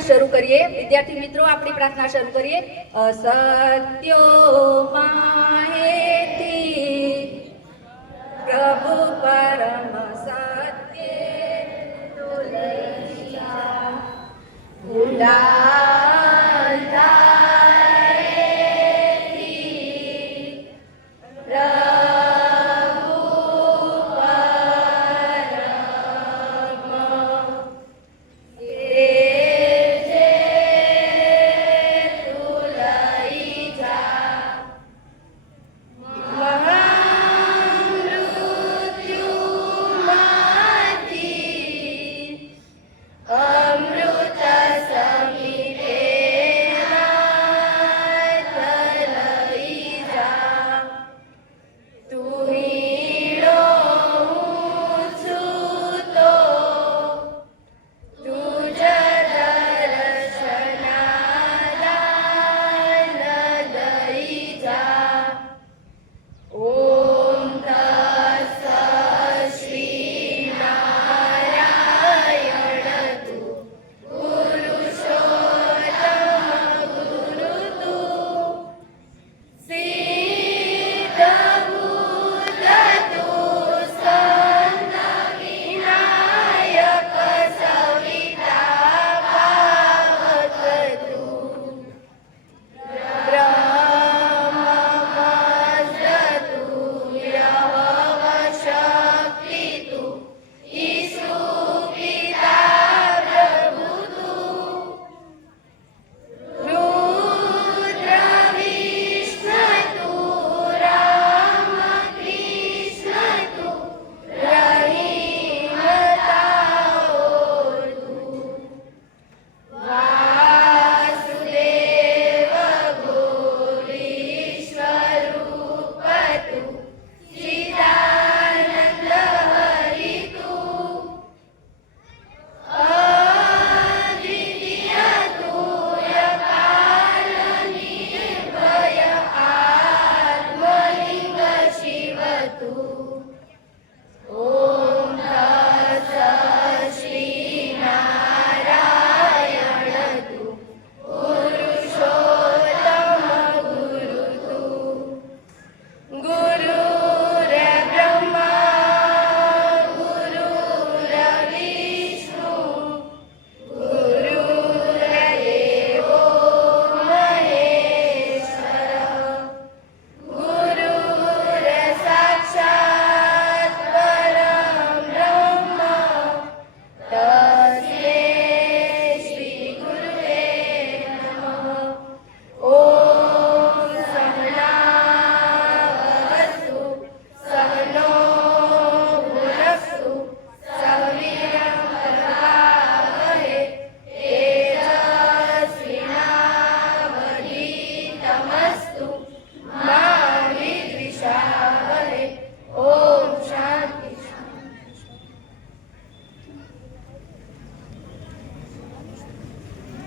શરૂ કરીએ વિદ્યાર્થી મિત્રો, આપણી પ્રાર્થના શરૂ કરીએ. અસત્યો માહેથી પ્રભુ પરમ સત્ય તુલસા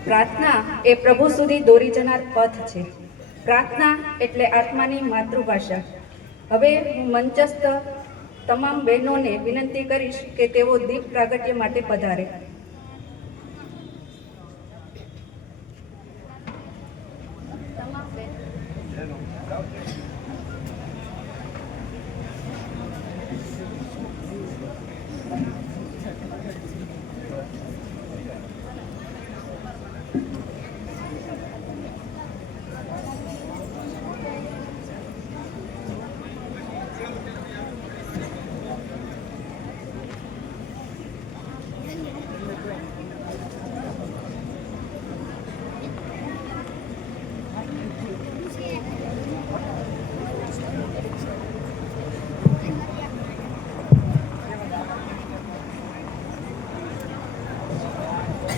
પ્રાર્થના એ પ્રભુ સુધી દોરી જનાર પથ છે. પ્રાર્થના એટલે આત્માની માતૃભાષા. હવે હું મંચસ્થ તમામ બહેનોને વિનંતી કરીશ કે તેઓ દીપ પ્રાગટ્ય માટે પધારે.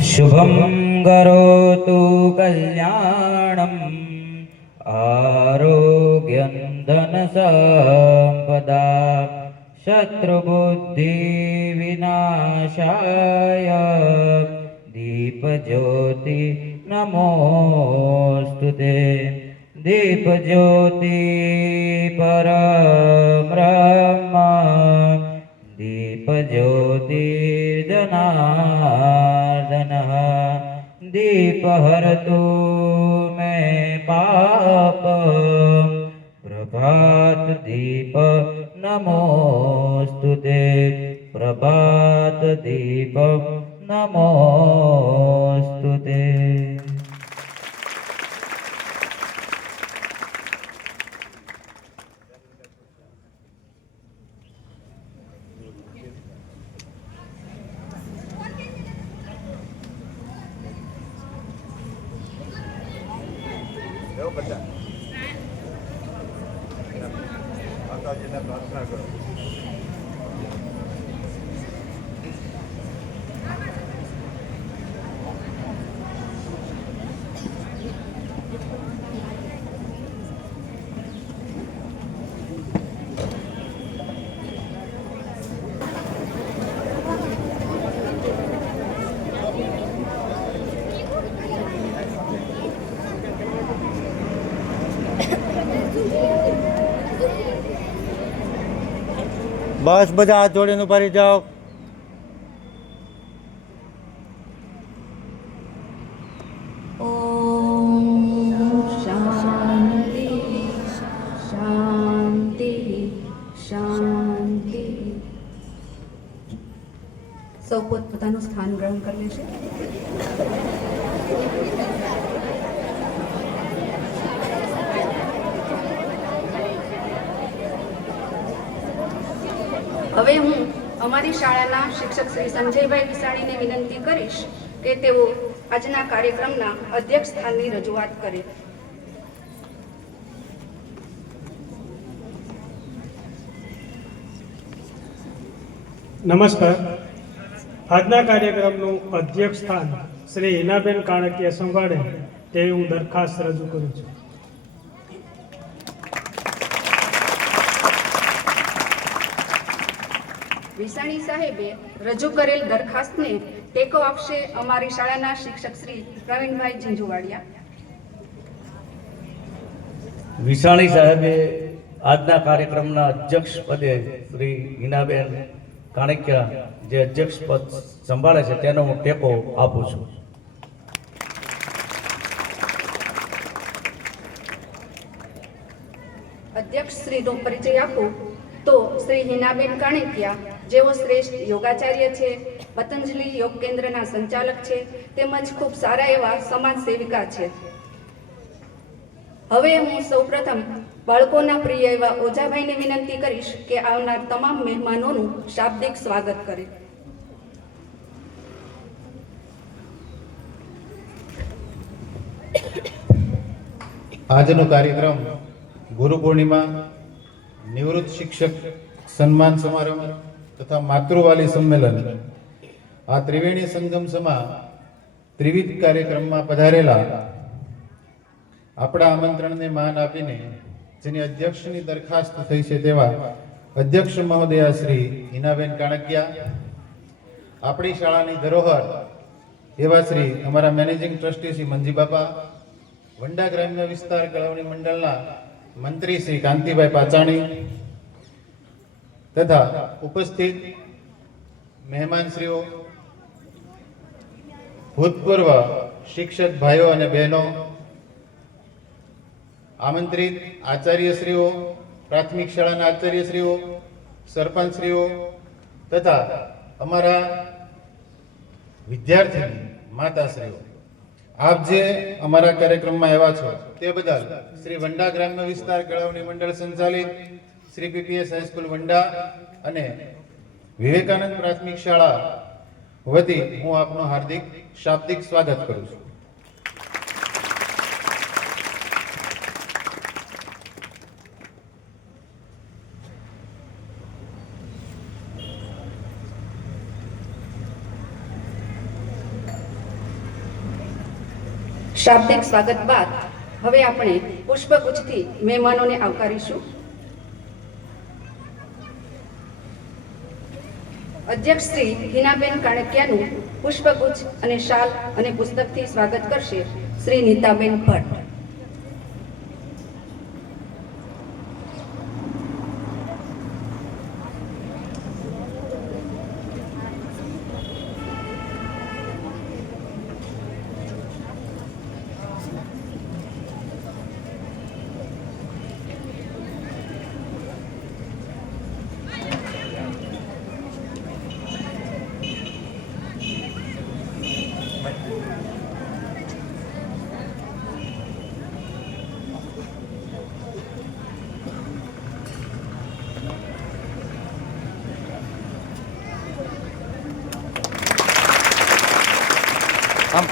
शुभं करोतु कल्याणम् आरोग्यं धनसम्पदा शत्रुबुद्धिविनाशाय दीपज्योति नमोस्तुते। दीपज्योति परब्रह्म दीपज्योति जनार्दनः दीप हरतु मे पाप प्रभात दीप नमोस्तुते प्रभात दीप नमोस्तुते। માતાજીને પ્રાર્થના કરો. બસ બધા હાથ જોડીને ઉભા રહી જાઓ. શાંતિ શાંતિ શાંતિ. સૌ પોતપોતાનું સ્થાન ગ્રહણ કરી લેશે. હવે હું અમારી શાળાના શિક્ષક શ્રી સંજયભાઈ વિસાણીને વિનંતી કરીશ કે તેઓ આજના કાર્યક્રમના અધ્યક્ષ સ્થાનની રજૂઆત કરે. નમસ્કાર. આજના કાર્યક્રમનું અધ્યક્ષ સ્થાન શ્રી હિનાબેન કાણકીયા સંભાળે તેવી હું દરખાસ્ત રજૂ કરું છું. વિસાણી સાહેબે રજૂ કરેલ દરખાસ્તને ટેકો આપશે અમારી શાળાના શિક્ષક શ્રી પ્રવીણભાઈ ઝીંઝુવાડિયા. વિસાણી સાહેબે આજના કાર્યક્રમના અધ્યક્ષ પદે શ્રી હિનાબેન કાણકિયા જે અધ્યક્ષ પદ સંભાળે છે તેનો હું ટેકો આપું છું. અધ્યક્ષ શ્રીનો પરિચય આપું તો શ્રી હિનાબેન કાણકિયા જેઓ શ્રેષ્ઠ યોગાચાર્ય છે, પતંજલિ યોગ કેન્દ્રના સંચાલક છે, તેમજ ખૂબ સારા એવા સમાજ સેવિકા છે. હવે હું સૌપ્રથમ બાળકોના પ્રિય એવા ઓઝાભાઈને વિનંતી કરીશ કે આવનાર તમામ મહેમાનોનું શાબ્દિક સ્વાગત કરે. આજનો કાર્યક્રમ ગુરુ પૂર્ણિમા, નિવૃત્ત શિક્ષક સન્માન સમારંભ તથા માતૃવાલી સંમેલન આ ત્રિવેણી સંગમ સમા ત્રિવિધ કાર્યક્રમમાં પધારેલા આપણા આમંત્રણને માન આપીને જેની અધ્યક્ષની દરખાસ્ત થઈ છે તેવા અધ્યક્ષ મહોદયા શ્રી હિનાબેન કાણકિયા, આપણી શાળાની ધરોહર એવા શ્રી અમારા મેનેજિંગ ટ્રસ્ટી શ્રી મંજીબાપા, વંડા ગ્રામ્ય વિસ્તાર કેળવણી મંડળના મંત્રી શ્રી કાંતિભાઈ પાચાણી તથા ઉપસ્થિત મહેમાનશ્રીઓ, ભૂતપૂર્વ શિક્ષક ભાઈઓ અને બહેનો, આમંત્રિત આચાર્યશ્રીઓ, પ્રાથમિક શાળાના આચાર્યશ્રીઓ, સરપંચશ્રીઓ તથા અમારા વિદ્યાર્થી માતાશ્રીઓ, આપ જે અમારા કાર્યક્રમમાં આવ્યા છો તે બદલ શ્રી વંડા ગ્રામ્ય વિસ્તાર કેળવણી મંડળ સંચાલિત શ્રી પીપીએસ હાઈસ્કૂલ વંડા અને વિવેકાનંદ પ્રાથમિક શાળા વતી હું આપનું હાર્દિક શાબ્દિક સ્વાગત કરું છું. શાબ્દિક સ્વાગત બાદ હવે આપણે પુષ્પગુચ્છથી મહેમાનોને આવકારીશું. અધ્યક્ષ શ્રી હિનાબેન કાણકિયાનું પુષ્પગુચ્છ અને શાલ અને પુસ્તકથી સ્વાગત કરશે શ્રી નીતાબેન ભટ્ટ.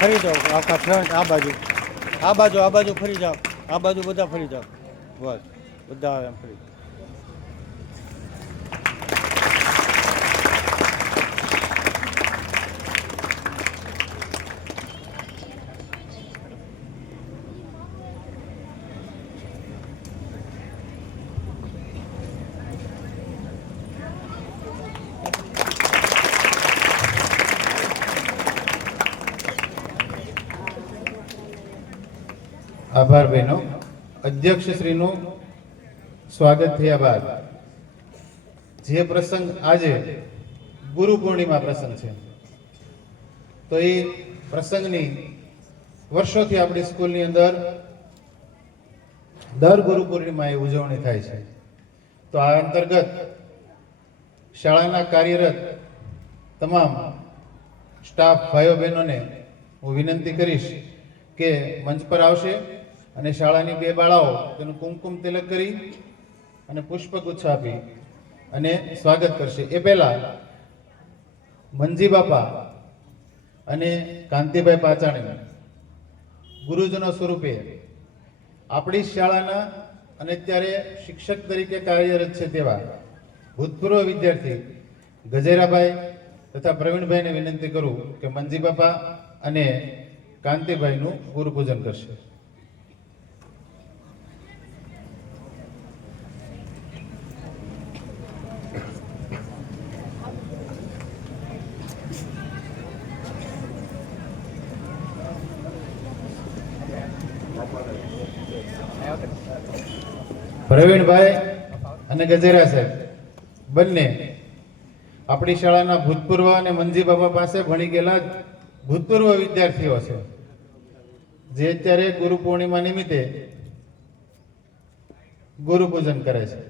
ફરી જાઓ આખા ફ્રન્ટ આ બાજુ ફરી જાઓ આ બાજુ બધા ફરી જાઓ બસ બધા આવે એમ ફરી આભાર બહેનો. અધ્યક્ષશ્રીનું સ્વાગત થયા બાદ જે પ્રસંગ આજે ગુરુ પૂર્ણિમા પ્રસંગ છે, તો એ પ્રસંગની વર્ષોથી આપણી સ્કૂલની અંદર દર ગુરુ પૂર્ણિમાએ ઉજવણી થાય છે. તો આ અંતર્ગત શાળાના કાર્યરત તમામ સ્ટાફ ભાઈઓ બહેનોને હું વિનંતી કરીશ કે મંચ પર આવશે અને શાળાની બે બાળાઓ તેનું કુમકુમ તિલક કરી અને પુષ્પગુચ્છ આપી અને સ્વાગત કરશે. એ પહેલા મંજી બાપા અને કાંતિભાઈ પાચાણી ગુરુજનો સ્વરૂપે આપણી શાળાના અને અત્યારે શિક્ષક તરીકે કાર્યરત છે તેવા ભૂતપૂર્વ વિદ્યાર્થી ગજેરાભાઈ તથા પ્રવીણભાઈને વિનંતી કરું કે મંજી બાપા અને કાંતિભાઈનું ગુરુ પૂજન કરશે. પ્રવીણભાઈ અને ગજેરા સાહેબ બંને આપણી શાળાના ભૂતપૂર્વ અને મંજી બાબા પાસે ભણી ગયેલા ભૂતપૂર્વ વિદ્યાર્થીઓ છે, જે અત્યારે ગુરુ પૂર્ણિમા નિમિત્તે ગુરુ પૂજન કરે છે.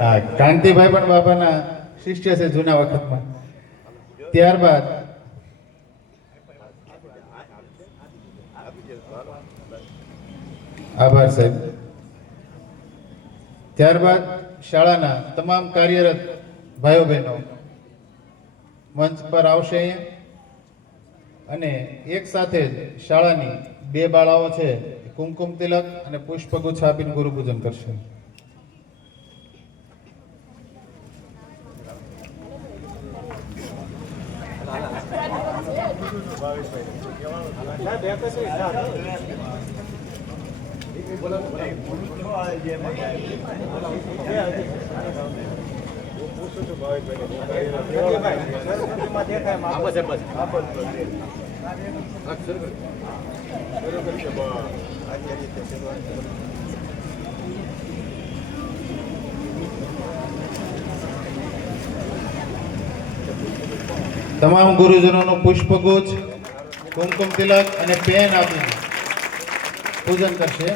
હા, કાંતિભાઈ પણ બાપાના શિષ્ય છે જૂના વખતમાં. ત્યારબાદ આભાર સાહેબ. ત્યારબાદ શાળાના તમામ કાર્યરત ભાઈઓ બહેનો મંચ પર આવશે અહીંયા અને એક સાથે જ શાળાની બે બાળાઓ છે કુમકુમ તિલક અને પુષ્પગુચ્છ આપીને ગુરુ પૂજન કરશે. તમામ ગુરુજનોનું પુષ્પગુચ્છ, કુમકુમ તિલક અને પેન આપીને પૂજન કરશે.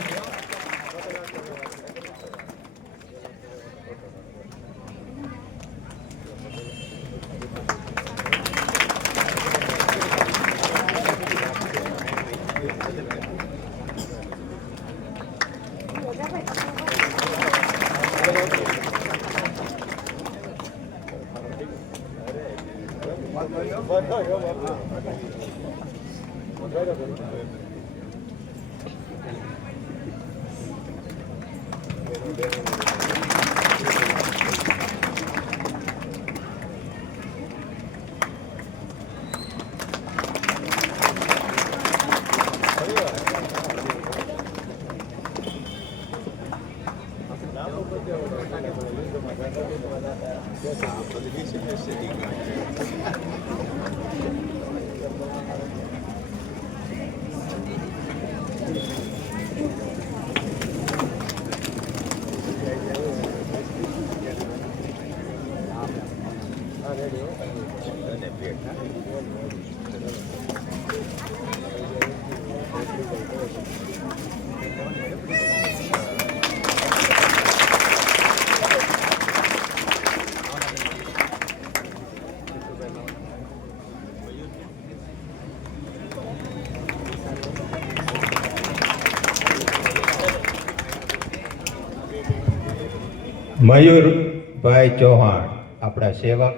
મયુરભાઈ ચૌહાણ આપણા સેવક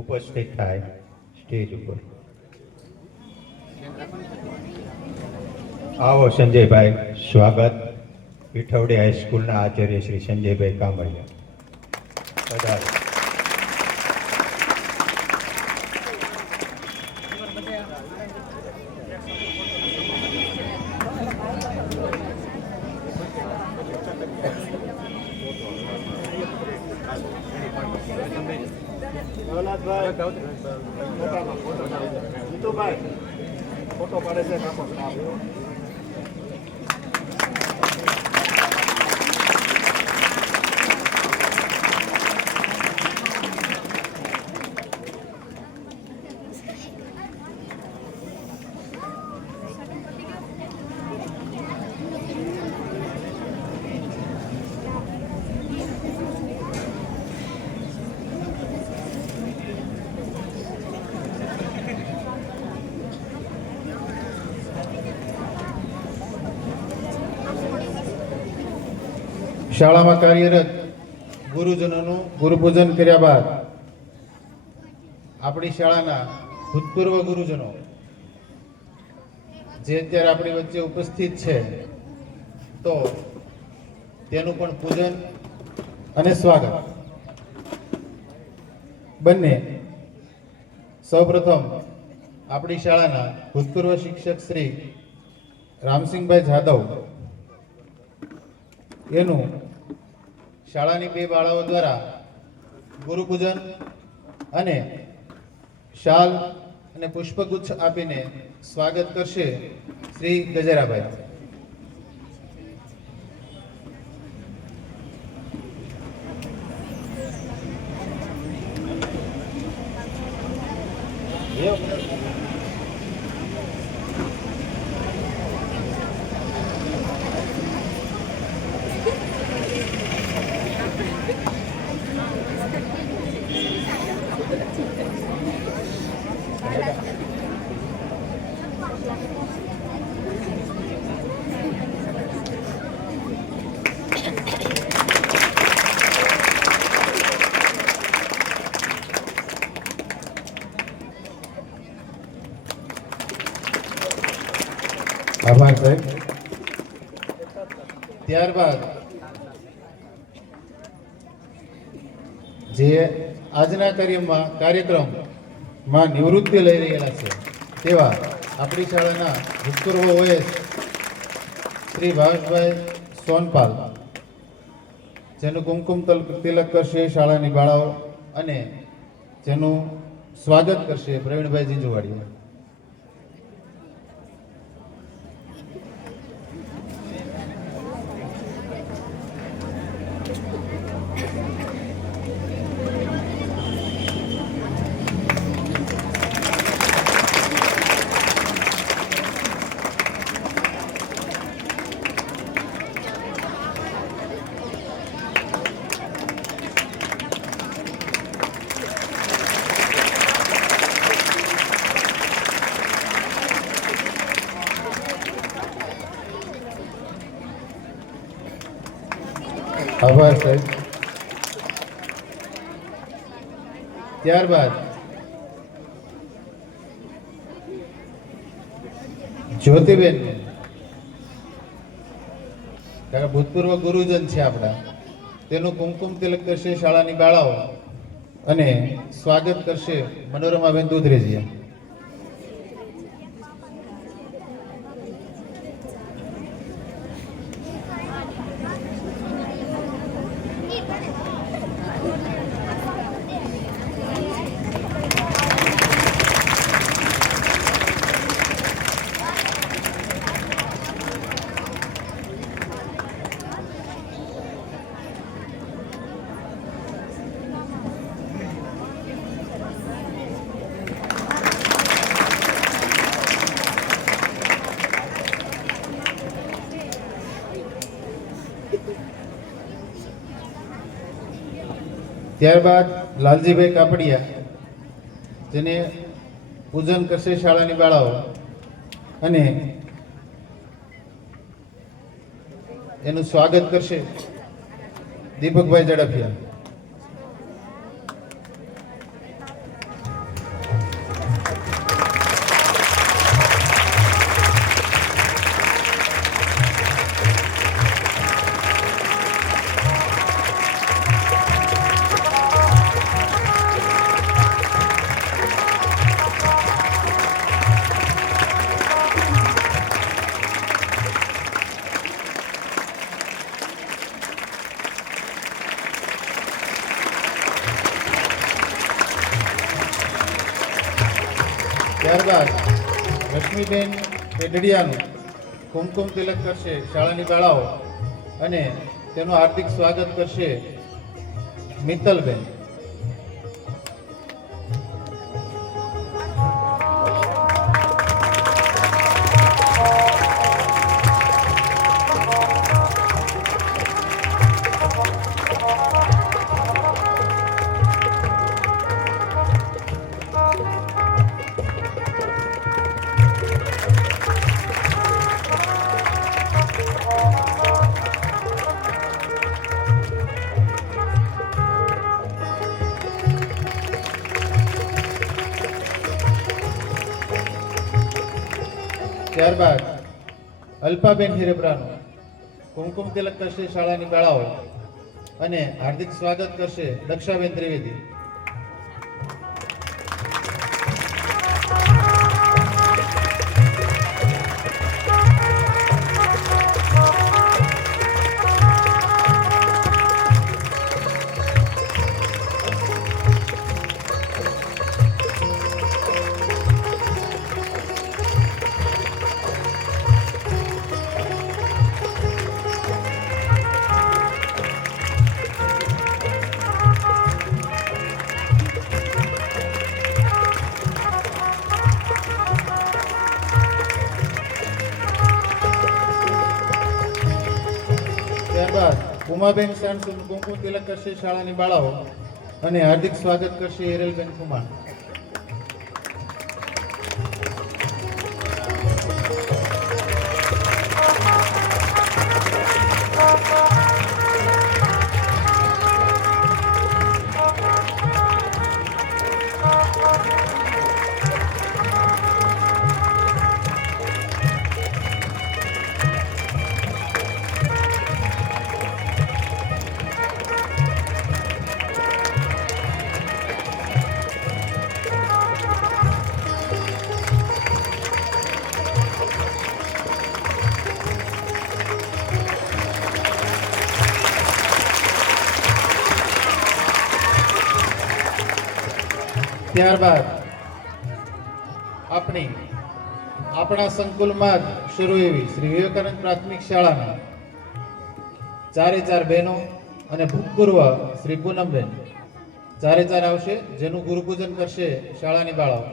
ઉપસ્થિત થાય સ્ટેજ ઉપર. આવો સંજયભાઈ, સ્વાગત. પીઠવડી હાઈસ્કૂલના આચાર્ય શ્રી સંજયભાઈ કામળિયા. પધારો. શાળામાં કાર્યરત ગુરુજનોનું ગુરુપૂજન કર્યા બાદ આપણી શાળાના ભૂતપૂર્વ ગુરુજનો જે અત્યારે આપણી વચ્ચે ઉપસ્થિત છે તો તેનું પણ પૂજન અને સ્વાગત. બંને સૌપ્રથમ આપણી શાળાના ભૂતપૂર્વ શિક્ષક શ્રી રામસિંહભાઈ જાદવ એનું શાળાની બે બાળાઓ દ્વારા ગુરુપૂજન અને શાલ અને પુષ્પગુચ્છ આપીને સ્વાગત કરશે શ્રી ગજરાભાઈ. આભાર સાહેબ. ત્યારબાદ જે આજના કાર્યક્રમમાં નિવૃત્તિ લઈ રહેલા છે તેવા આપણી શાળાના ભૂતપૂર્વ ઓએસ શ્રી ભાવેશભાઈ સોનપાલ, જેનું કુમકુમ તિલક કરશે શાળાની બાળાઓ અને જેનું સ્વાગત કરશે પ્રવીણભાઈ જીંજુવાડિયા. આભાર સાહેબ. ત્યારબાદ જ્યોતિબેન ભૂતપૂર્વ ગુરુજન છે આપણા, તેનું કુમકુમ તિલક કરશે શાળાની બાળાઓ અને સ્વાગત કરશે મનોરમાબેન દુધરેજીયા. ત્યારબાદ લાલજીભાઈ કાપડિયા, જેને પૂજન કરશે શાળાની બાળાઓ અને એનું સ્વાગત કરશે દીપકભાઈ ઝડફિયા. ત્યારબાદ લક્ષ્મીબેન પેઢડિયાનું કુમકુમ તિલક કરશે શાળાની બાળાઓ અને તેનું હાર્દિક સ્વાગત કરશે મિત્તલબેન. ત્યારબાદ અલ્પાબેન હિરેબ્રાનું કુમકુમ તિલક કરશે શાળાની બાળાઓ અને હાર્દિક સ્વાગત કરશે દક્ષાબેન ત્રિવેદી. ત્યારબાદ ઉમાબેન સાણસુનું કુમકુમ તિલક કરશે શાળાની બાળાઓ અને હાર્દિક સ્વાગત કરશે હિરલબેન કુમાર. ત્યારબાદ આપણા સંકુલમાં જ શરૂ એવી શ્રી વિવેકાનંદ પ્રાથમિક શાળાના 4 બહેનો અને ભૂતપૂર્વ શ્રી પૂનમબેન 4 આવશે, જેનું ગુરુપૂજન કરશે શાળાની બાળાઓ.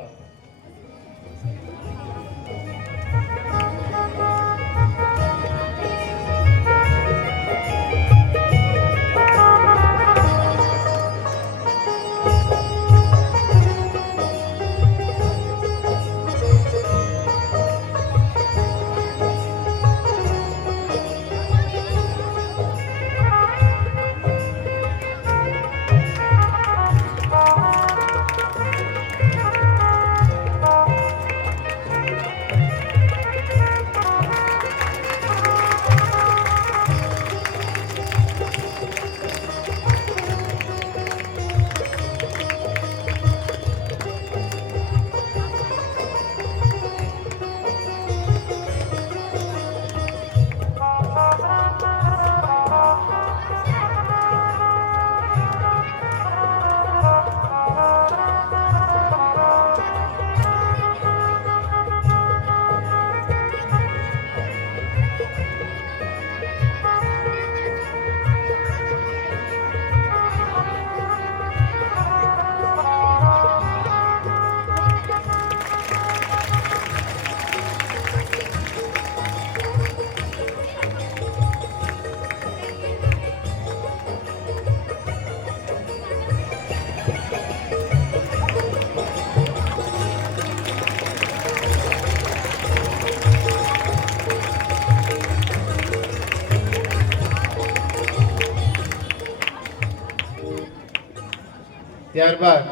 ત્યારબાદ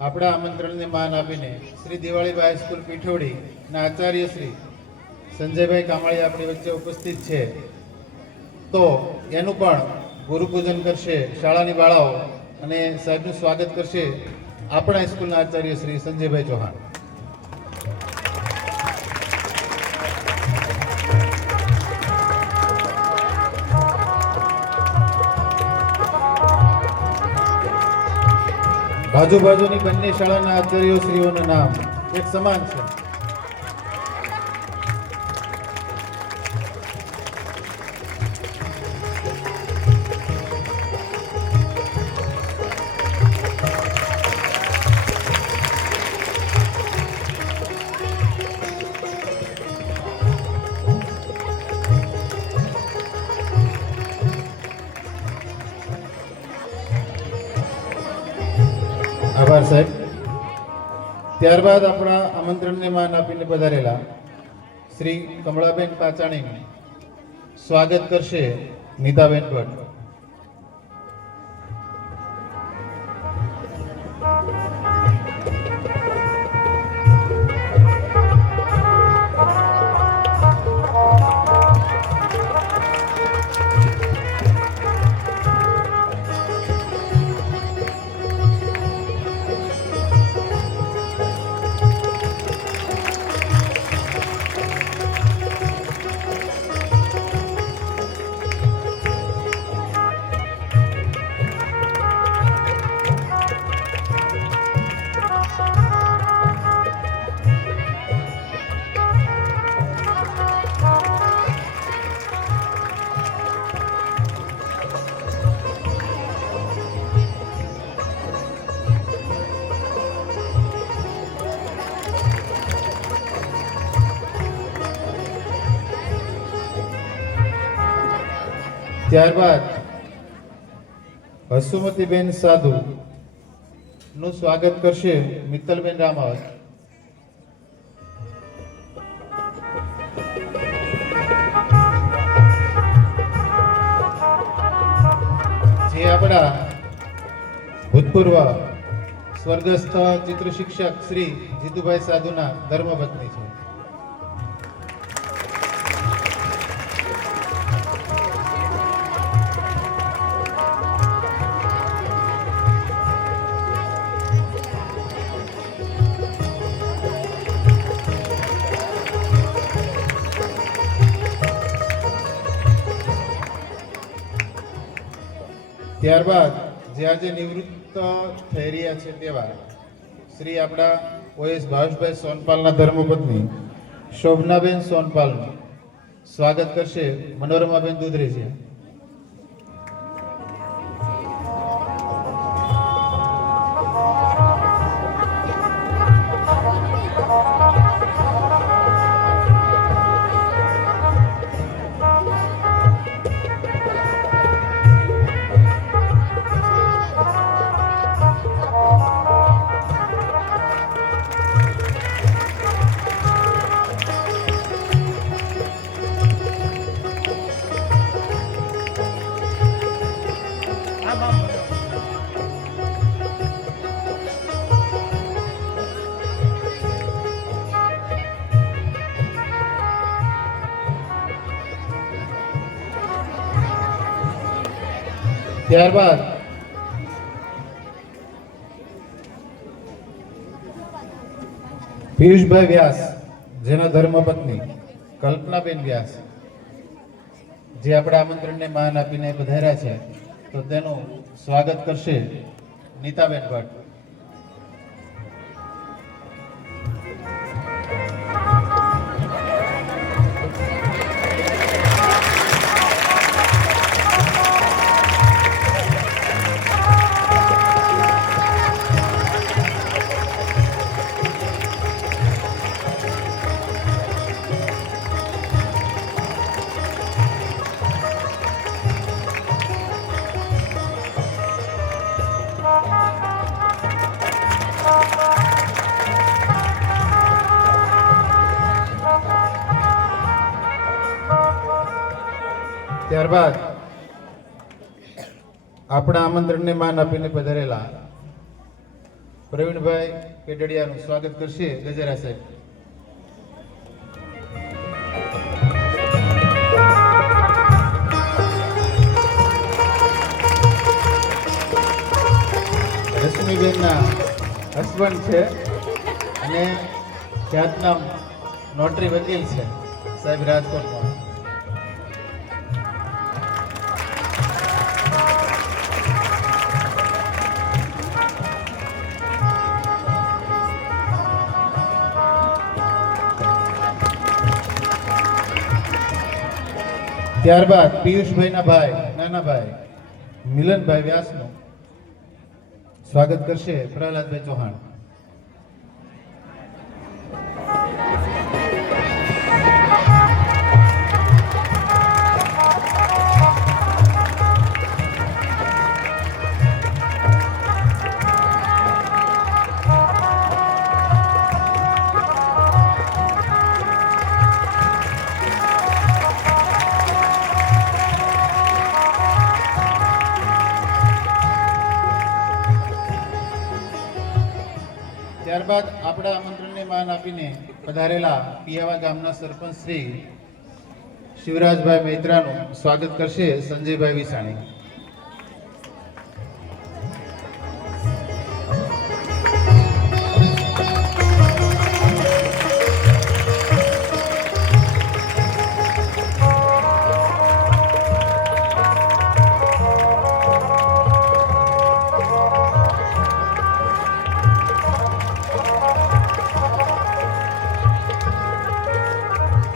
આપણા આમંત્રણને માન આપીને શ્રી દિવાળીબા હાઈસ્કૂલ પીઠોડીના આચાર્ય શ્રી સંજયભાઈ કામાળી આપણી વચ્ચે ઉપસ્થિત છે, તો એનું પણ ગુરુપૂજન કરશે શાળાની બાળાઓ અને સાહેબનું સ્વાગત કરશે આપણા હાઈસ્કૂલના આચાર્ય શ્રી સંજયભાઈ ચૌહાણ. બાજુની બંને શાળાના આચાર્ય શ્રીઓના નામ એક સમાન છે. આભાર સાહેબ. ત્યારબાદ આપણા આમંત્રણને માન આપીને પધારેલા શ્રી કમળાબેન પાચાણીનું સ્વાગત કરશે નીતાબેન ભટ્ટ. ત્યારબાદ હસુમતીબેન સાધુ નું સ્વાગત કરશે મિત્તલબેન રામાવત. જે આપણા ભૂતપૂર્વ સ્વર્ગસ્થ ચિત્ર શિક્ષક શ્રી જીતુભાઈ સાધુના ધર્મપત્ની છે. ત્યારબાદ જે આજે નિવૃત્ત થઈ રહ્યા છે તેવા શ્રી આપણા OS ભાવેશભાઈ સોનપાલના ધર્મપત્ની શોભનાબેન સોનપાલનું સ્વાગત કરશે મનોરમાબેન દુધરેજી. ત્યારબાદ પિયુષભાઈ વ્યાસ જેના ધર્મપત્ની કલ્પનાબેન વ્યાસ જે આપણા આમંત્રણને માન આપીને પધાર્યા છે, તો તેનું સ્વાગત કરશે નીતાબેન ભટ્ટ. ત્યારબાદ આપણા આમંત્રણને માન આપીને પધારેલા પ્રવીણભાઈ કેડડિયાનું સ્વાગત કરશે ગજેરા સાહેબ. રશ્મિબેનના હસબન્ડ છે અને ખ્યાતનામ નોટરી વકીલ છે સાહેબ રાજકોટમાં. ત્યારબાદ પિયુષભાઈના ભાઈ નાના ભાઈ મિલનભાઈ વ્યાસનું સ્વાગત કરશે પ્રહલાદભાઈ ચૌહાણ. ત્યારબાદ આપણા આમંત્રણને માન આપીને પધારેલા પિયાવા ગામના સરપંચ શ્રી શિવરાજભાઈ મૈત્રાનું સ્વાગત કરશે સંજયભાઈ વિસાણી.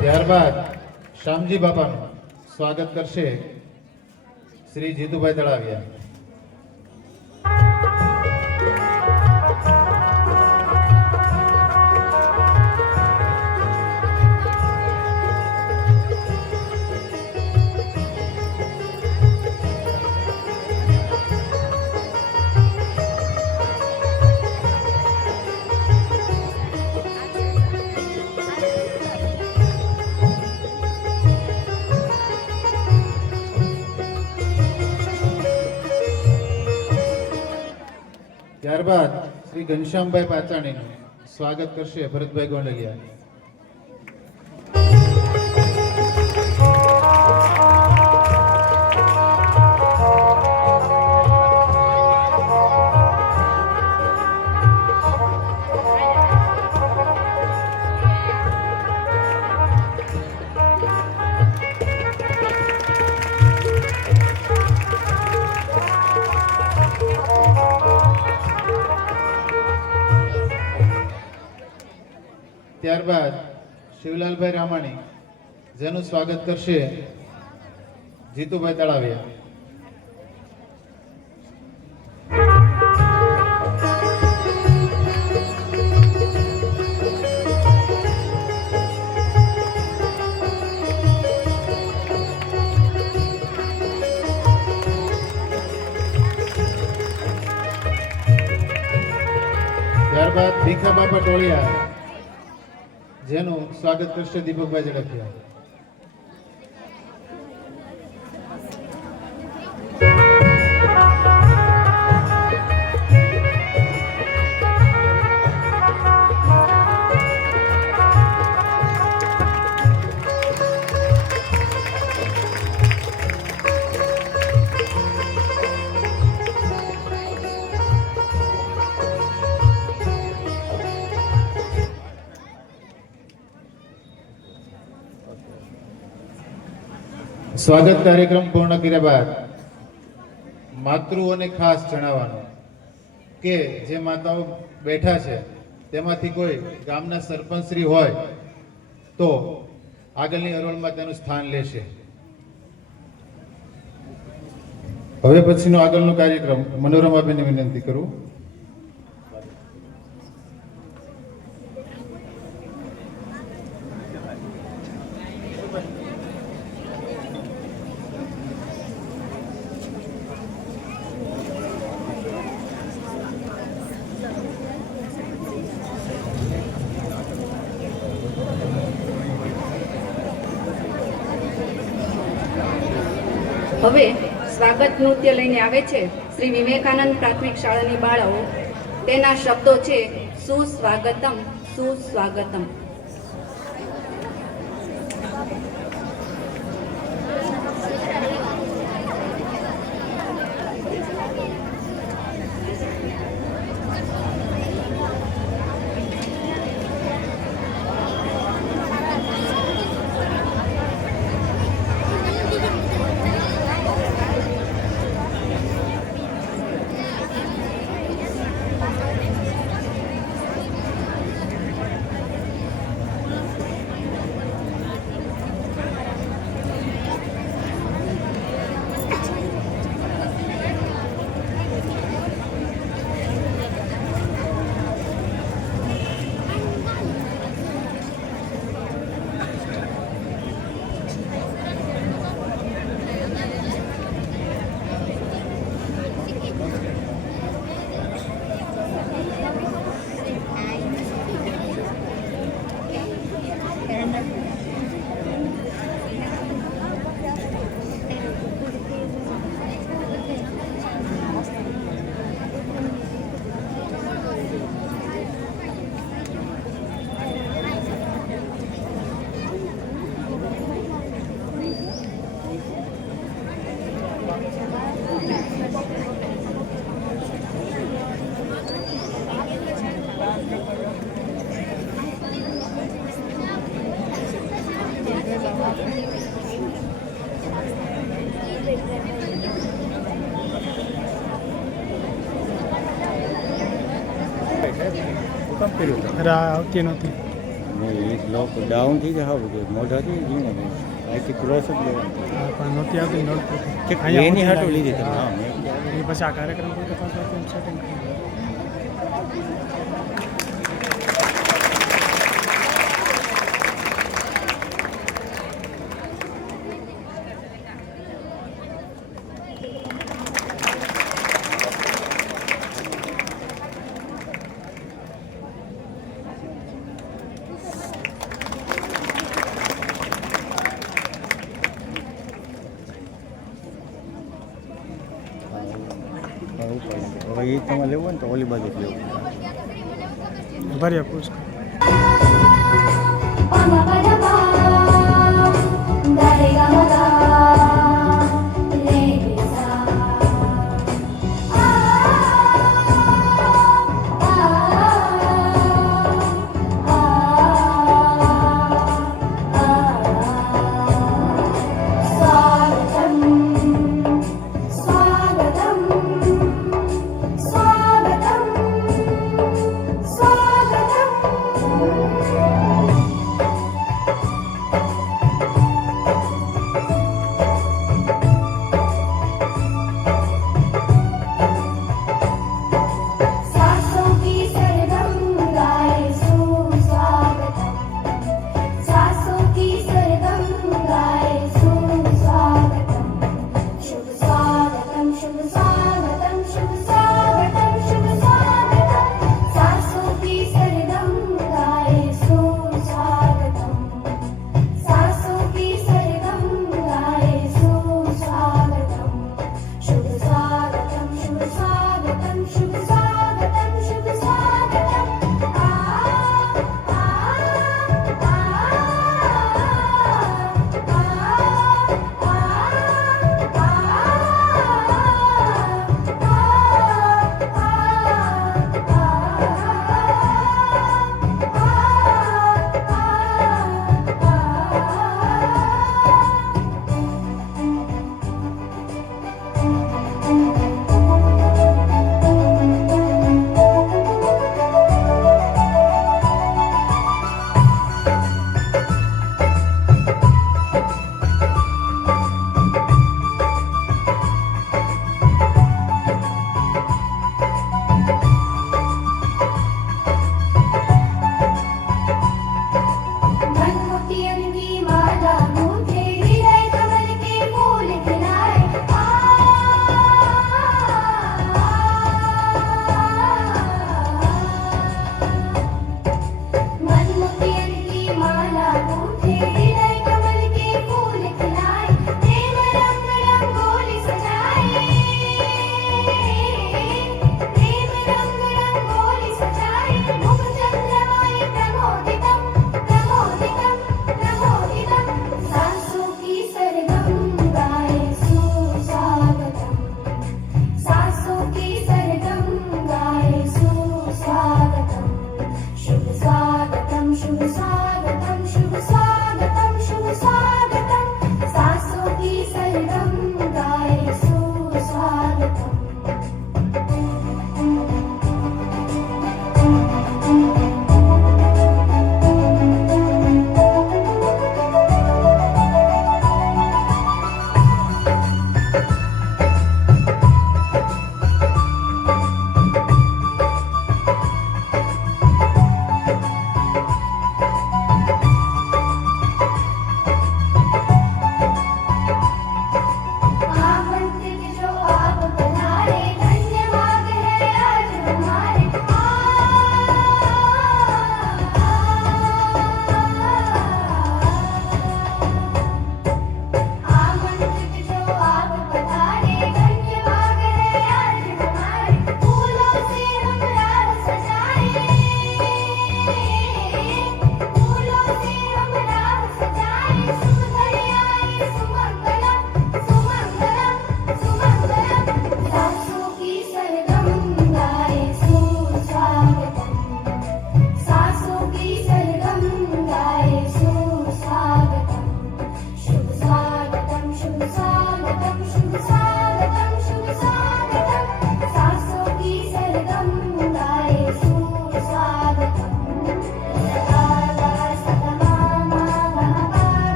ત્યારબાદ શામજી બાપાનું સ્વાગત કરશે શ્રી જીતુભાઈ તળાવિયા. ત્યારબાદ શ્રી ઘનશ્યામભાઈ પાચાણીનું સ્વાગત કરશે ભરતભાઈ ગોંડલિયા. ત્યારબાદ શિવલાલભાઈ રામાણી જેનું સ્વાગત કરશે જીતુભાઈ તળાવિયા. ત્યારબાદ ભીખા બાપા ટોળિયા જેનું સ્વાગત કરશે દીપકભાઈ ઝડફિયા. સ્વાગત કાર્યક્રમ પૂર્ણ કર્યા બાદ માતૃઓને ખાસ જણાવવાનું કે જે માતાઓ બેઠા છે તેમાંથી કોઈ ગામના સરપંચશ્રી હોય તો આગળની હરોળમાં તેનું સ્થાન લેશે. હવે પછીનો આગળનો કાર્યક્રમ મનોરમાબેનને વિનંતી કરું. હવે સ્વાગત નૃત્ય લઈને આવે છે શ્રી વિવેકાનંદ પ્રાથમિક શાળાની બાળાઓ. તેના શબ્દો છે સુસ્વાગતમ સુસ્વાગતમ. આવતી નહોતી. લોકો ડાઉન થઈ જાય હવે મોઢાથી જીને અહીંથી ક્રોસ જ લેવાનું પણ નહોતી આવતી નહોતી. એની હાટો લીધી તમે. હા એ પછી આ કાર્યક્રમ સેટિંગ હવે એ તમારે લેવું હોય ને તો ઓલી બાજુ જ લેવું. ભર્યા પૂછ.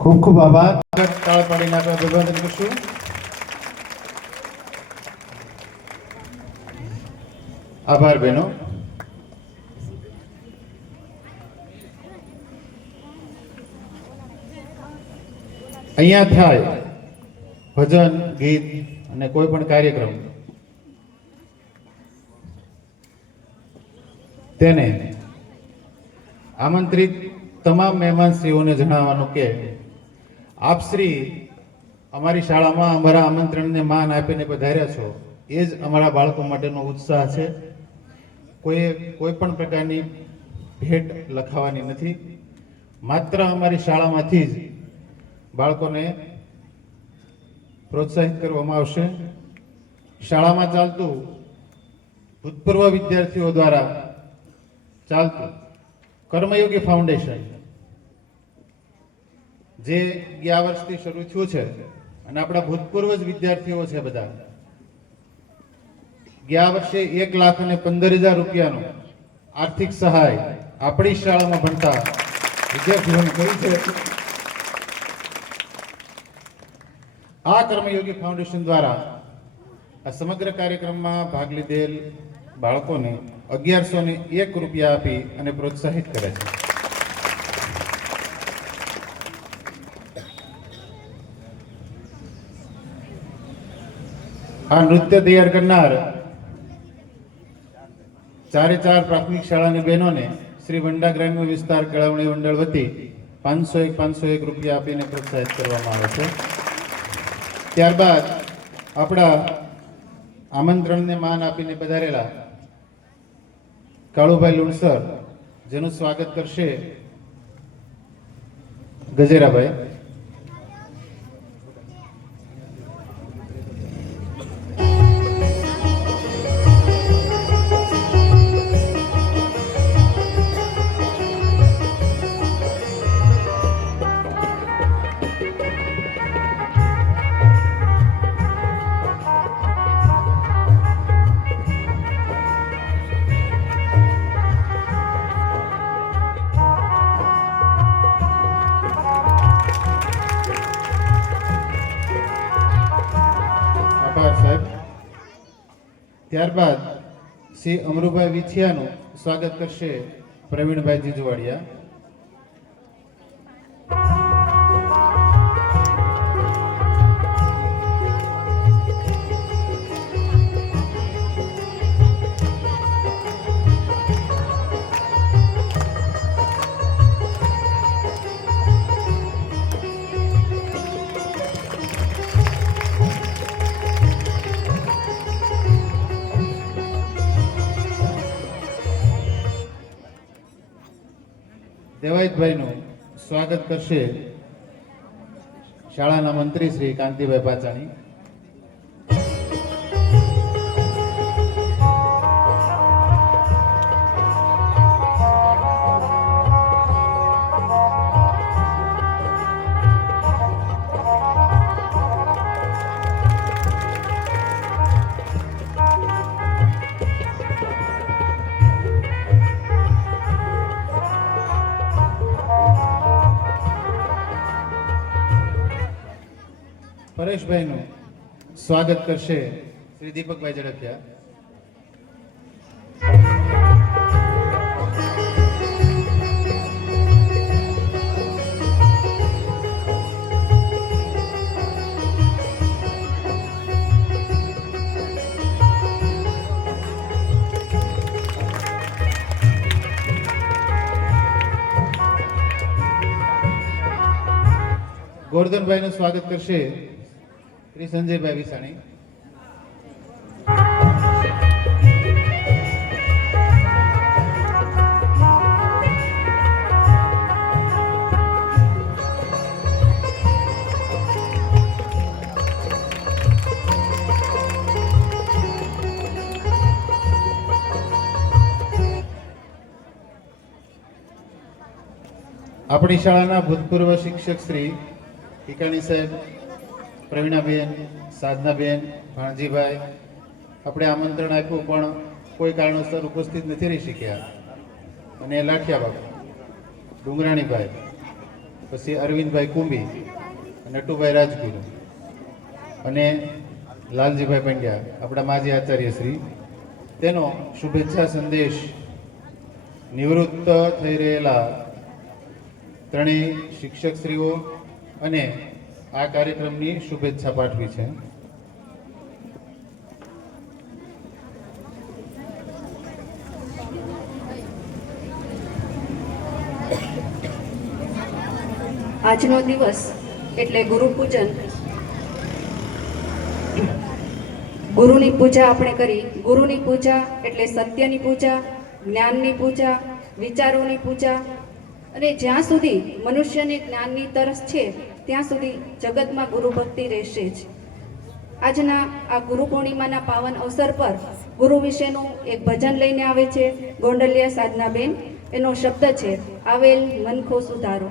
ખૂબ ખૂબ આભાર. તાળ પાડીને આપણે અભિવાદન કરશું. આભાર બહેનો. અહીંયા થાય ભજન, ગીત અને કોઈ પણ કાર્યક્રમ તેને આમંત્રિત તમામ મહેમાનશ્રીઓને જણાવવાનું કે આપ શ્રી અમારી શાળામાં અમારા આમંત્રણને માન આપીને પધાર્યા છો, એ જ અમારા બાળકો માટેનો ઉત્સાહ છે. કોઈ પણ પ્રકારની ભેટ લખાવાની નથી. માત્ર અમારી શાળામાંથી જ બાળકોને પ્રોત્સાહિત કરવામાં આવશે. શાળામાં ચાલતું ભૂતપૂર્વ વિદ્યાર્થીઓ દ્વારા ચાલતું કર્મયોગી ફાઉન્ડેશન જે ગયા વર્ષથી શરૂ થયું છે અને આપણા ભૂતપૂર્વ જ વિદ્યાર્થીઓ છે બધા, ગયા વર્ષે 1,15,000 રૂપિયાનો આર્થિક સહાય આપણી શાળામાં ભણતા વિદ્યાર્થીઓને કરી છે. આ કર્મયોગી ફાઉન્ડેશન દ્વારા આ સમગ્ર કાર્યક્રમમાં ભાગ લીધેલ બાળકોને 1,101 રૂપિયા આપી અને પ્રોત્સાહિત કરે છે. આ નૃત્ય તૈયાર કરનાર 4 પ્રાથમિક શાળાની બહેનોને શ્રી વંડા ગ્રામ્ય વિસ્તાર કેળવણી મંડળ વતી 501 રૂપિયા આપીને પ્રોત્સાહિત કરવામાં આવે છે. ત્યારબાદ આપણા આમંત્રણને માન આપીને પધારેલા કાળુભાઈ લુણસર, જેનું સ્વાગત કરશે ગજેરાભાઈ. સાહેબ. ત્યારબાદ શ્રી અમરુભાઈ વિછિયાનું સ્વાગત કરશે પ્રવીણભાઈ જીજવાડિયા. દેવાયતભાઈનું સ્વાગત કરશે શાળાના મંત્રી શ્રી કાંતિભાઈ પાચાણી. પરેશભાઈનું સ્વાગત કરશે શ્રી દીપકભાઈ ઝડપિયા. ગોરધનભાઈનું સ્વાગત કરશે શ્રી સંજયભાઈ વિસાણી. આપણી શાળાના ભૂતપૂર્વ શિક્ષક શ્રી ટીકાણી સાહેબ, પ્રવીણાબેન, સાધનાબેન, ભાણજીભાઈ, આપણે આમંત્રણ આપ્યું પણ કોઈ કારણોસર ઉપસ્થિત નથી રહી શક્યા, અને લાઠિયા બાપુ, ડુંગરાણીભાઈ, પછી અરવિંદભાઈ કુંભી, નટુભાઈ રાજગુરુ અને લાલજીભાઈ પંડ્યા, આપણા માજી આચાર્ય શ્રી, તેનો શુભેચ્છા સંદેશ નિવૃત્ત થઈ રહેલા ત્રણેય શિક્ષકશ્રીઓ અને આ કાર્યક્રમની શુભેચ્છા પાઠવી છે. આજનો દિવસ એટલે ગુરુ પૂજન. ગુરુની પૂજા આપણે કરી. ગુરુની પૂજા એટલે સત્યની પૂજા, જ્ઞાનની પૂજા, વિચારોની પૂજા, અને જ્યાં સુધી મનુષ્યને જ્ઞાનની તરસ છે ત્યાં સુધી જગતમાં ગુરુ ભક્તિ રહેશે જ. આજના આ ગુરુ પૂર્ણિમાના પાવન અવસર પર ગુરુ વિશેનું એક ભજન લઈને આવે છે ગોંડલિયા સાધનાબેન. એનો શબ્દ છે આવેલ મનખો સુધારો.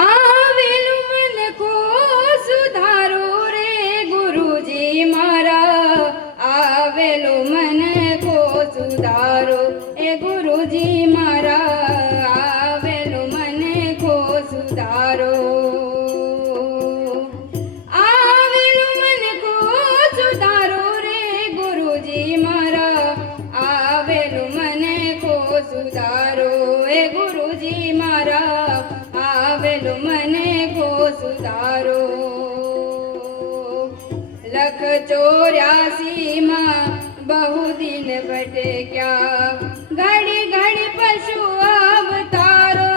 આવેલું મનખો સુધારો રે ગુરુજી મારા, આવેલું મનખો સુધારો એ ગુરુજી મારા, આવેલું મનખો સુધારો. આવેલું મનખો સુધારો રે ગુરુજી મારા, આવેલું મનખો સુધારો એ ગુરુજી મારા, આવેલું મને કો સુધારો. લખ 84 માં બહુ દિન ભટક્યા, ઘડી ઘડી પશુ અવતારો.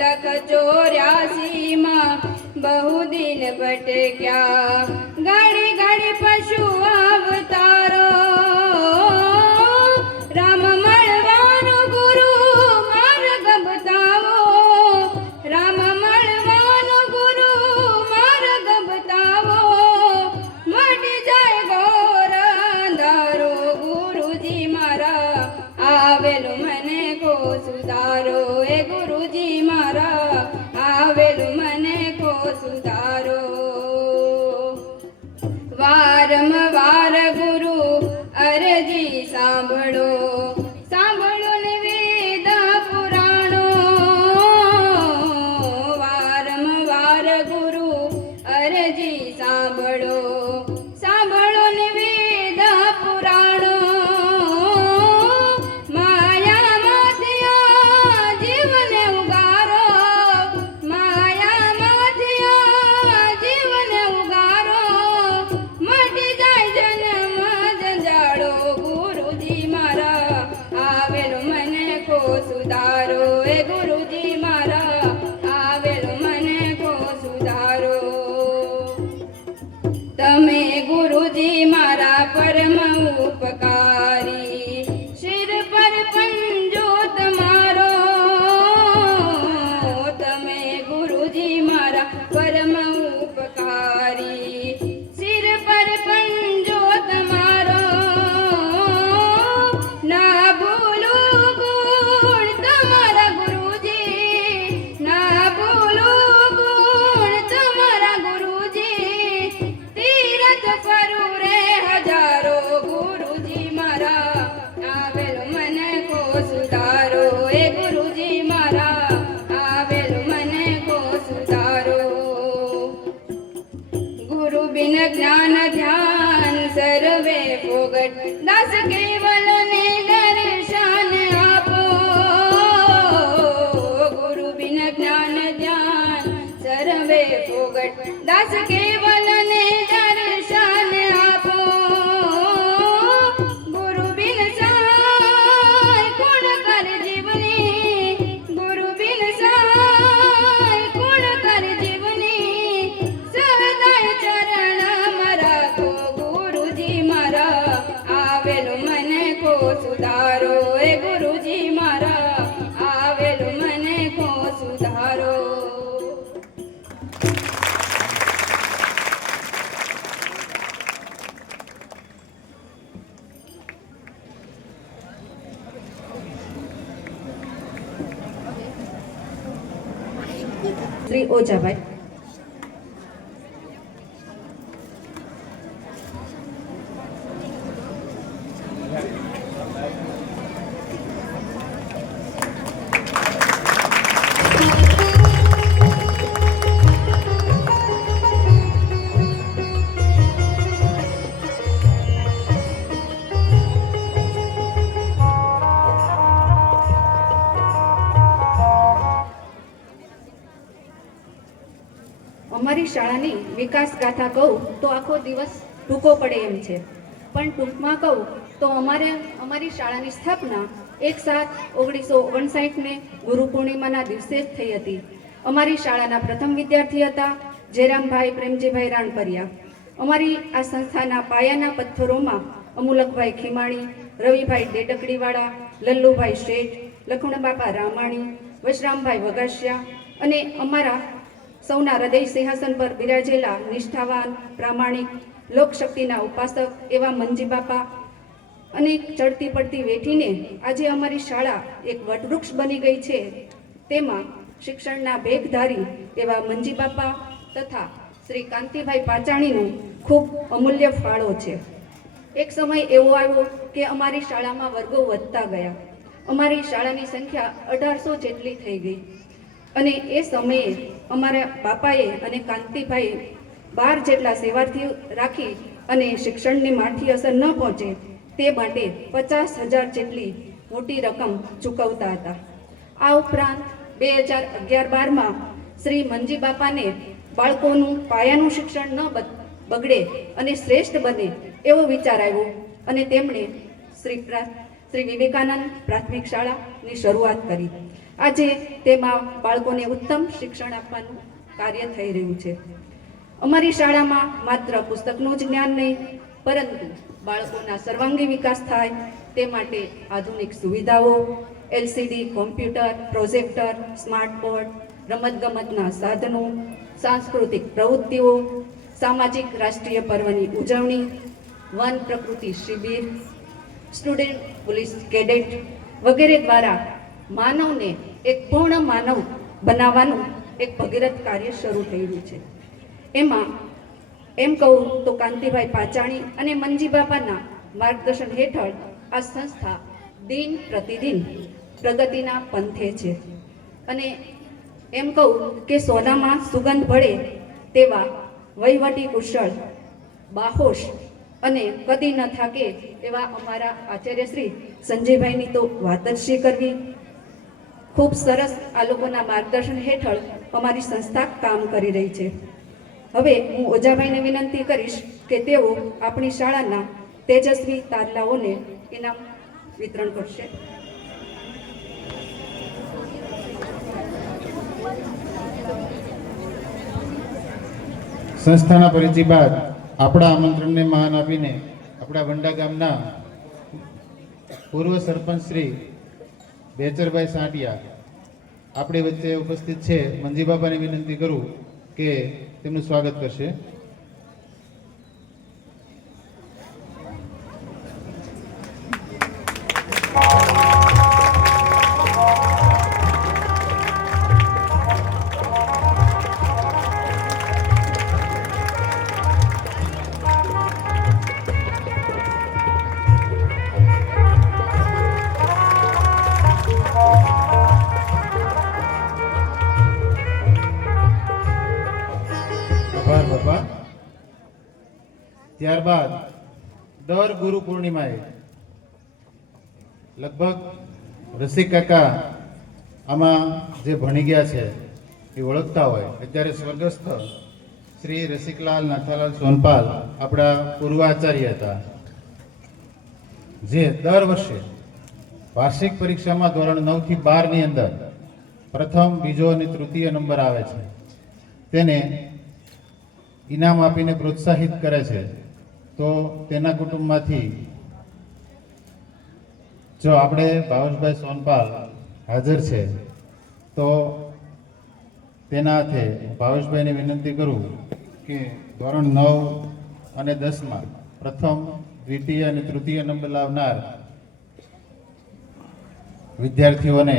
લખ 84 માં બહુ દિન ભટક્યા, ઘડી ઘડી પશુ અવતારો. રામ મળવાનો ગુરુ માર્ગ બતાવો, રામ મળવાનો ગુરુ માર્ગ બતાવો, મટી જાય ઘોર અંધારો. ગુરુજી મારા, આવેલું મને કો સુધારો એ ગુરુજી મારા, આવેલું મને કો સુધારો. વારંવાર ગુરુ અરજી સાંભળો, સાંભળો ને વેદ પુરાણો. વારંવાર ગુરુ અરજી સાંભળો, સાંભળો ને વેદ પુરાણો. માયામાંથી આ જીવને ઉગારો, માયામાંથી આ જીવને ઉગારો, મટી જાય જન્મ જંજાળો. ગુરુજી મારા, આવેલું મને કો સુધારો એ ગુરુજી મારા, આવેલું મને કો સુધારો. તમે ગુરુજી મારા પરમ ઉપકારી, શિર પર પંજો તમારો. તમે ગુરુજી મારા પરમ ઉપકારી, શિર પર પંજો તમારો. ના ભૂલો ગુણ તમારા ગુરુજી, ના ભૂલો ગુણ તમારા ગુરુજી, તીરથ ફરું રે હજારો. ગુરુજી મારા, આવેલું મને કો સુધારો એ ગુરુજી મારા, આવેલું મને કો સુધારો. ગુરુ બિન જ્ઞાન ધ્યાન સર્વે ફોગટ, દાસ કેવલ ને દર્શન આપો. ગુરુ બિન જ્ઞાન ધ્યાન સર્વે ફોગટ, દાસ કેવલ ને દર્શન આપો. ગુરુ બિન સહાય કોણ કર જીવની, ગુરુ બિન સહાય કોણ કર જીવની, સદાય ચરણમાં રાખો. શ્રી ઓઝાભાઈ. અમારી શાળાની વિકાસ ગાથા કહું તો આખો દિવસ ટૂંકો પડે એમ છે, પણ ટૂંકમાં કહું તો અમારી શાળાની સ્થાપના 1/7/1959 ગુરુ પૂર્ણિમાના દિવસે જ થઈ હતી. અમારી શાળાના પ્રથમ વિદ્યાર્થી હતા જયરામભાઈ પ્રેમજીભાઈ રાણપરિયા. અમારી આ સંસ્થાના પાયાના પથ્થરોમાં અમુલકભાઈ ખીમાણી, રવિભાઈ ડેડકડીવાળા, લલ્લુભાઈ શેઠ, લખણબાપા રામાણી, વશરામભાઈ વગાસિયા અને અમારા સૌના હૃદય સિંહાસન પર બિરાજેલા નિષ્ઠાવાન, પ્રામાણિક, લોકશક્તિના ઉપાસક એવા મંજી બાપા અને ચડતી પડતી વેઠીને આજે અમારી શાળા એક વટવૃક્ષ બની ગઈ છે. તેમાં શિક્ષણના ભેખધારી એવા મંજી બાપા તથા શ્રી કાંતિભાઈ પાચાણીનો ખૂબ અમૂલ્ય ફાળો છે. એક સમય એવો આવ્યો કે અમારી શાળામાં વર્ગો વધતા ગયા. અમારી શાળાની સંખ્યા 1800 જેટલી થઈ ગઈ અને એ સમયે અમારા બાપાએ અને કાંતિભાઈએ 12 જેટલા સેવાર્થી રાખી અને શિક્ષણની માઠી અસર ન પહોંચે તે માટે 50,000 જેટલી મોટી રકમ ચૂકવતા હતા. આ ઉપરાંત 2011-12માં શ્રી મંજી બાપાને બાળકોનું પાયાનું શિક્ષણ ન બગડે અને શ્રેષ્ઠ બને એવો વિચાર આવ્યો અને તેમણે શ્રી વિવેકાનંદ પ્રાથમિક શાળાની શરૂઆત કરી. આજે તેમાં બાળકોને ઉત્તમ શિક્ષણ આપવાનું કાર્ય થઈ રહ્યું છે. અમારી શાળામાં માત્ર પુસ્તકનું જ જ્ઞાન નહીં, પરંતુ બાળકોના સર્વાંગી વિકાસ થાય તે માટે આધુનિક સુવિધાઓ, LCD, computer, projector, smart board, રમતગમતના સાધનો, સાંસ્કૃતિક પ્રવૃત્તિઓ, સામાજિક રાષ્ટ્રીય પર્વની ઉજવણી, વન પ્રકૃતિ શિબિર, સ્ટુડન્ટ પોલીસ કેડેટ વગેરે દ્વારા માનવને એક પૂર્ણ માનવ બનાવવાનું એક ભગીરથ કાર્ય શરૂ થયું છે. એમાં એમ કહું તો કાંતિભાઈ પાચાણી અને મંજી બાપાના માર્ગદર્શન હેઠળ આ સંસ્થા દિન પ્રતિદિન પ્રગતિના પંથે છે અને એમ કહું કે સોનામાં સુગંધ ભળે તેવા વહીવટી કુશળ, બાહોશ અને કદી ન થાકે એવા અમારા આચાર્ય શ્રી સંજયભાઈની તો વાત જ શી કરવી. ખૂબ સરસ આ લોકોના માર્ગદર્શન હેઠળ અમારી સંસ્થા કામ કરી રહી છે. હવે હું ઓઝાભાઈને વિનંતી કરીશ કે તેઓ આપણી શાળાના તેજસ્વી તારલાઓને ઇનામ વિતરણ કરશે. સંસ્થાના પરિચય બાદ આપણા આમંત્રણને માન આપીને આપણા વંડા ગામના પૂર્વ સરપંચ શ્રી બેચરભાઈ સાંટિયા આપણી વચ્ચે ઉપસ્થિત છે. મંજી બાપાને વિનંતી કરું કે તેમનું સ્વાગત કરશે. આભાર બાપા. ત્યારબાદ દર ગુરુ પૂર્ણિમાએ લગભગ રસિક કાકા આમાં જે ભણી ગયા છે એ ઓળખતા હોય. અત્યારે સ્વર્ગસ્થ શ્રી રસિકલાલ નાથાલાલ સોનપાલ આપણા પૂર્વ આચાર્ય હતા, જે દર વર્ષે વાર્ષિક પરીક્ષામાં ધોરણ 9 થી 12 ની અંદર પ્રથમ, બીજો અને તૃતીય નંબર આવે છે તેને ઇનામ આપીને પ્રોત્સાહિત કરે છે. તો તેના કુટુંબમાંથી જો આપણે ભાવેશભાઈ સોનપાલ હાજર છે તો તેના હાથે ભાવેશભાઈને વિનંતી કરું કે ધોરણ 9 અને 10માં પ્રથમ, દ્વિતીય અને તૃતીય નંબર લાવનાર વિદ્યાર્થીઓને